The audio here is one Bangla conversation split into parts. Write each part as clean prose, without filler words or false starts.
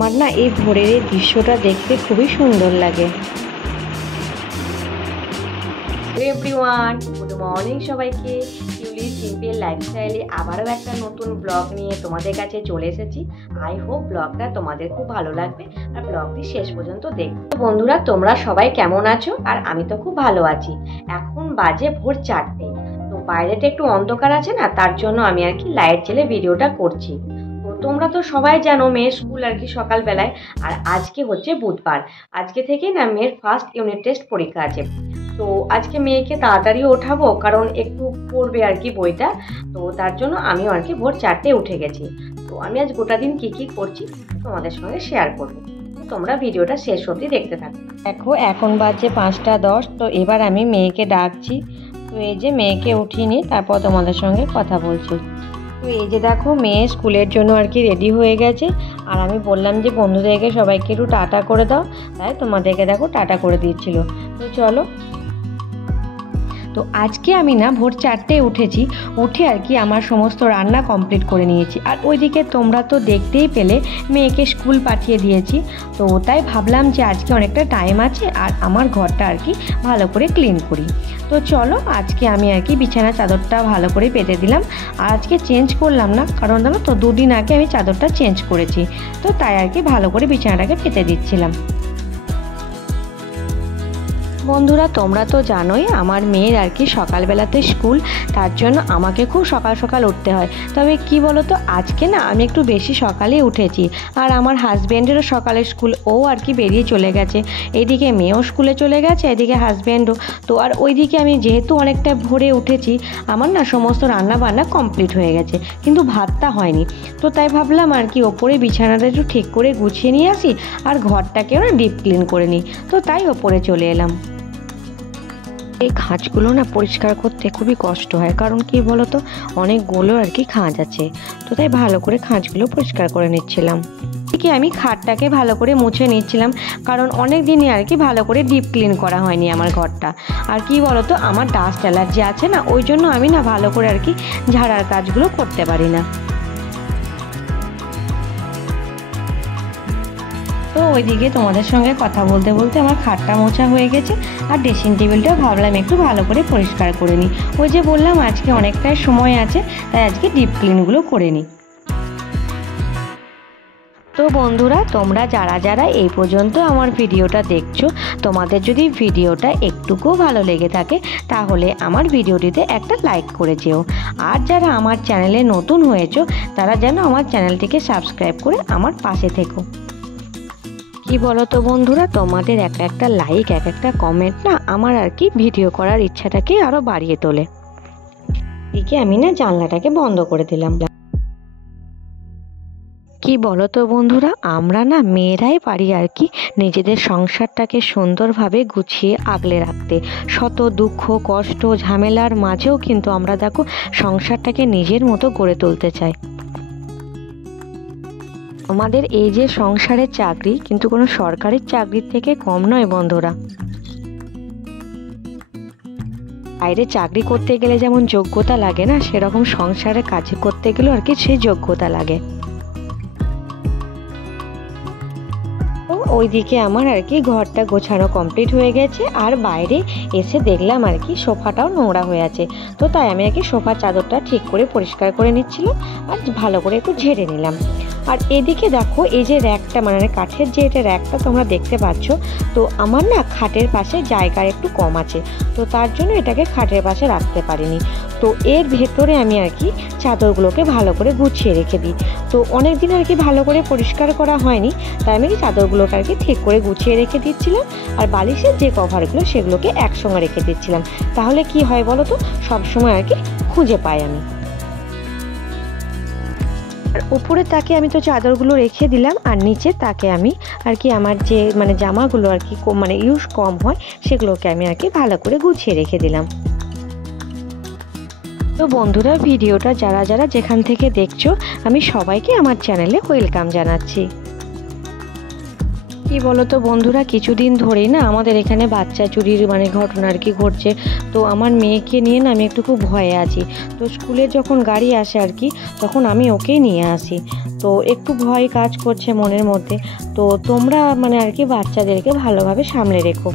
আমার না এই ভোরের এই দৃশ্যটা দেখতে খুবই সুন্দর লাগে। এভরিওয়ান, গুড মর্নিং সবাইকে। ইউলি সিম্পল লাইফস্টাইলে আবারও একটা নতুন ব্লগ নিয়ে তোমাদের কাছে চলে এসেছি। আই হোপ ব্লগটা তোমাদের খুব ভালো লাগবে আর ব্লগটি শেষ পর্যন্ত দেখবে। বন্ধুরা, তোমরা সবাই কেমন আছো? আর আমি তো খুব ভালো আছি। এখন বাজে ভোর 4টে। তো বাইরেটা একটু অন্ধকার আছে না, তার জন্য আমি আর কি লাইট জ্বেলে ভিডিওটা করছি। তোমরা তো সবাই জানো মেয়ের স্কুল আর কি সকালবেলায়। আর আজকে হচ্ছে বুধবার। আজকে থেকে না মেয়ের ফার্স্ট ইউনিট টেস্ট পরীক্ষা আছে। তো আজকে মেয়েকে তাড়াতাড়ি ওঠাবো, কারণ একটু পড়বে আর কি বইটা। তো তার জন্য আমিও আর কি ভোর 4টে উঠে গেছি। তো আমি আজ গোটা দিন কী করছি তোমাদের সঙ্গে শেয়ার করবো। তোমরা ভিডিওটা শেষ অবধি দেখতে থাকো। দেখো এখন বাজে 5টা 10। তো এবার আমি মেয়েকে ডাকছি। তো এই যে মেয়েকে উঠিয়ে নিই, তারপর তোমাদের সঙ্গে কথা বলছি। তো এই যে দেখো মেয়ে স্কুলের জন্য আর কি রেডি হয়ে গেছে। আর আমি বললাম যে বন্ধুদেরকে সবাইকে একটু টাটা করে দাও, তাই তোমাদেরকে দেখো টাটা করে দিচ্ছিল। তো চলো। তো আজকে আমি না ভোর 4টে উঠেছি। উঠে আর কি আমার সমস্ত রান্না কমপ্লিট করে নিয়েছি। আর ওইদিকে তোমরা তো দেখতেই পেলে মেয়েকে স্কুল পাঠিয়ে দিয়েছি। তো তাই ভাবলাম যে আজকে অনেকটা টাইম আছে আর আমার ঘরটা আর কি ভালো করে ক্লিন করি। তো চলো, আজকে আমি আর কি বিছানা চাদরটা ভালো করে পেতে দিলাম। আর আজকে চেঞ্জ করলাম না, কারণ জানো তো 2 দিন আগে আমি চাদরটা চেঞ্জ করেছি। তো তাই আর কি ভালো করে বিছানাটাকে পেতে দিচ্ছিলাম। বন্ধুরা, তোমরা তো জানোই আমার মেয়ের আর কি সকালবেলাতে স্কুল, তার জন্য আমাকে খুব সকাল সকাল উঠতে হয়। তবে কি বলো তো, আজকে না আমি একটু বেশি সকালেই উঠেছি। আর আমার হাজব্যান্ডেরও সকালে স্কুল, ও আর কি বেরিয়ে চলে গেছে। এদিকে মেয়েও স্কুলে চলে গেছে, এদিকে হাজব্যান্ডও। তো আর ওইদিকে আমি যেহেতু অনেকটা ভোরে উঠেছি, আমার না সমস্ত রান্না বান্না কমপ্লিট হয়ে গেছে, কিন্তু ভাতটা হয়নি। তো তাই ভাবলাম আর কি ওপরে বিছানাটা একটু ঠিক করে গুছিয়ে নিয়ে আসি আর ঘরটাকেও না ডিপ ক্লিন করে নিই। তো তাই ওপরে চলে এলাম। এই খাঁজগুলো না পরিষ্কার করতে খুবই কষ্ট হয়, কারণ কি বলতো অনেকগুলো আর কি খাঁজ আছে। তো তাই ভালো করে খাঁজগুলো পরিষ্কার করে নিচ্ছিলাম। এদিকে আমি খাটটাকে ভালো করে মুছে নিচ্ছিলাম, কারণ অনেক দিনই আর কি ভালো করে ডিপ ক্লিন করা হয়নি আমার ঘরটা। আর কি বলতো আমার ডাস্ট অ্যালার্জি আছে না, ওই জন্য আমি না ভালো করে আর কি ঝাড়ার কাজগুলো করতে পারি না। তো ওইদিকে তোমাদের সঙ্গে কথা বলতে বলতে আমার খাটটা মোছা হয়ে গেছে। আর ড্রেসিং টেবিলটাও ভাবলাম একটু ভালো করে পরিষ্কার করে নিই। ওই যে বললাম আজকে অনেকটাই সময় আছে, তাই আজকে ডিপ ক্লিনগুলো করে নিই। তো বন্ধুরা, তোমরা যারা যারা এই পর্যন্ত আমার ভিডিওটা দেখছো, তোমাদের যদি ভিডিওটা একটুকুও ভালো লেগে থাকে তাহলে আমার ভিডিওটিতে একটা লাইক করে যেও। আর যারা আমার চ্যানেলে নতুন হয়েছো তারা যেন আমার চ্যানেলটিকে সাবস্ক্রাইব করে আমার পাশে থেকো। কি বলো তো বন্ধুরা, তোমাদের একটা লাইক একটা কমেন্ট না আমার আর কি ভিডিও করার ইচ্ছাটাকে আরও বাড়িয়ে তোলে। এদিকে আমি না জানলাটাকে বন্ধ করে দিলাম। কি বলো তো বন্ধুরা, আমরা না মেয়েরাই পারি আর কি নিজেদের সংসারটাকে সুন্দরভাবে গুছিয়ে আগলে রাখতে। শত দুঃখ কষ্ট ঝামেলার মাঝেও কিন্তু আমরা দেখো সংসারটাকে নিজের মতো গড়ে তুলতে চাই। আমাদের এই যে সংসারের চাকরি কিন্তু কোনো সরকারি চাকরির থেকে কম নয় বন্ধুরা। বাইরে চাকরি করতে গেলে যেমন যোগ্যতা লাগে না, সেরকম সংসারে কাজ করতে গেলেও আর কি সেই যোগ্যতা লাগে। ওইদিকে আমার আর কি ঘরটা গোছানো কমপ্লিট হয়ে গেছে। আর বাইরে এসে দেখলাম আর কি সোফাটাও নোংরা হয়ে আছে। তো তাই আমি আর কি সোফার চাদরটা ঠিক করে পরিষ্কার করে নিচ্ছিলাম আর ভালো করে একটু ঝেড়ে নিলাম। আর এদিকে দেখো এই যে র্যাকটা, মানে কাঠের যে এটা র্যাকটা তোমরা দেখতে পাচ্ছ, তো আমার না খাটের পাশে জায়গা একটু কম আছে। তো তার জন্য এটাকে খাটের পাশে রাখতে পারিনি। তো এর ভেতরে আমি আর কি চাদরগুলোকে ভালো করে গুছিয়ে রেখে দিই। তো অনেক দিন আর কি ভালো করে পরিষ্কার করা হয়নি, তাই আমি চাদরগুলোকে আর কি ঠিক করে গুছিয়ে রেখে দিচ্ছিলাম। আর বালিশের যে কভারগুলো সেগুলোকে একসঙ্গে রেখে দিচ্ছিলাম। তাহলে কি হয় বলো তো, সবসময় আর কি খুঁজে পাই আমি। আর উপরে তাকে আমি তো চাদরগুলো রেখে দিলাম, আর নিচে তাকে আমি আর কি আমার যে মানে জামাগুলো আর কি মানে ইউজ কম হয় সেগুলোকে আমি আর কি ভালো করে গুছিয়ে রেখে দিলাম। তো বন্ধুরা, ভিডিওটা যারা যারা যেখান থেকে দেখছো আমি সবাইকে আমার চ্যানেলে ওয়েলকাম জানাচ্ছি। কি বলো তো বন্ধুরা, কিছুদিন ধরেই না আমাদের এখানে বাচ্চা চুরির ঘটনা আর কি ঘটছে। তো আমার মেয়েকে নিয়ে না আমি একটু খুব ভয়ে আছি। তো স্কুলে যখন গাড়ি আসে আর কি, তখন আমি ওকেই নিয়ে আসি। তো একটু ভয় কাজ করছে মনের মধ্যে। তো তোমরা আর কি বাচ্চাদেরকে ভালোভাবে সামলে রেখো।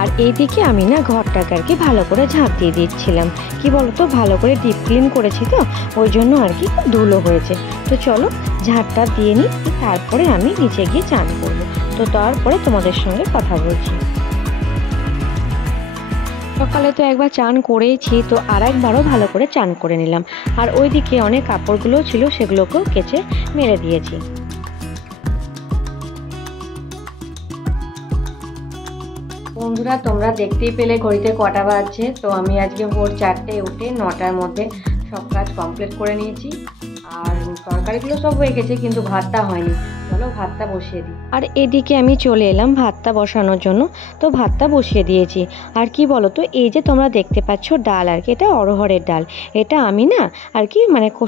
আর এইদিকে আমি না ঘরটাকে আর কি ভালো করে ঝাঁপ দিয়ে দিচ্ছিলাম। কি বলতো, ভালো করে ডিপ ক্লিন করেছি তো, ওই জন্য আর কি ধুলো হয়েছে। তো চলো ঝাঁটটা দিয়ে নিই, তারপরে আমি নিচে গিয়ে চান করবো। তো তারপরে তোমাদের সঙ্গে কথা বলছি। সকালে তো একবার চান করেইছি, তো আর একবারও ভালো করে চান করে নিলাম। আর ওইদিকে অনেক কাপড়গুলো ছিল, সেগুলোকেও কেচে মেলে দিয়েছি। বন্ধুরা, তোমরা দেখতেই পেলে ঘড়িতে কটা বাজছে। তো আমি আজকে ভোর 4টে উঠে 9টার মধ্যে সব কাজ কমপ্লিট করে নিয়েছি। আর তরকারিগুলো সব হয়ে গেছে, কিন্তু ভাতটা হয়নি। চলো ভাতটা বসিয়ে দিই। আর এদিকে আমি চলে এলাম ভাতটা বসানোর জন্য। তো ভাতটা বসিয়ে দিয়েছি। আর কি বলো তো, এই যে তোমরা দেখতে পাচ্ছ ডাল আর কি, এটা অড়হরের ডাল। এটা আমি না আর কি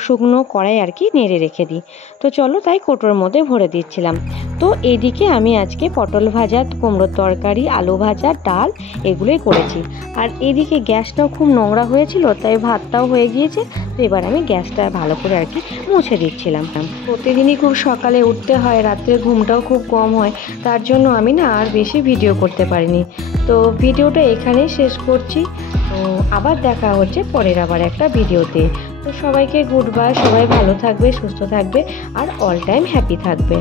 শুকনো কড়াই আর কি নেড়ে রেখে দিই। তো চলো তাই কোটোর মধ্যে ভরে দিচ্ছিলাম। তো এইদিকে আমি আজকে পটল ভাজা, কুমড়োর তরকারি, আলু ভাজা, ডাল এগুলোই করেছি। আর এদিকে গ্যাসটাও খুব নোংরা হয়েছিল, তাই ভাতটাও হয়ে গিয়েছে। তো এবার আমি গ্যাসটা ভালো করে আর কি মুছে দিচ্ছিলাম। প্রতিদিনই খুব সকালে উঠতে হয়, রাত্রে ঘুমটাও খুব কম হয়, তার জন্য আমি না আর বেশি ভিডিও করতে পারিনি। তো ভিডিওটা এখানেই শেষ করছি। তো আবার দেখা হচ্ছে পরের আবার একটা ভিডিওতে। তো সবাইকে গুড বাই, সবাই ভালো থাকবে, সুস্থ থাকবে, আর অল টাইম হ্যাপি থাকবে।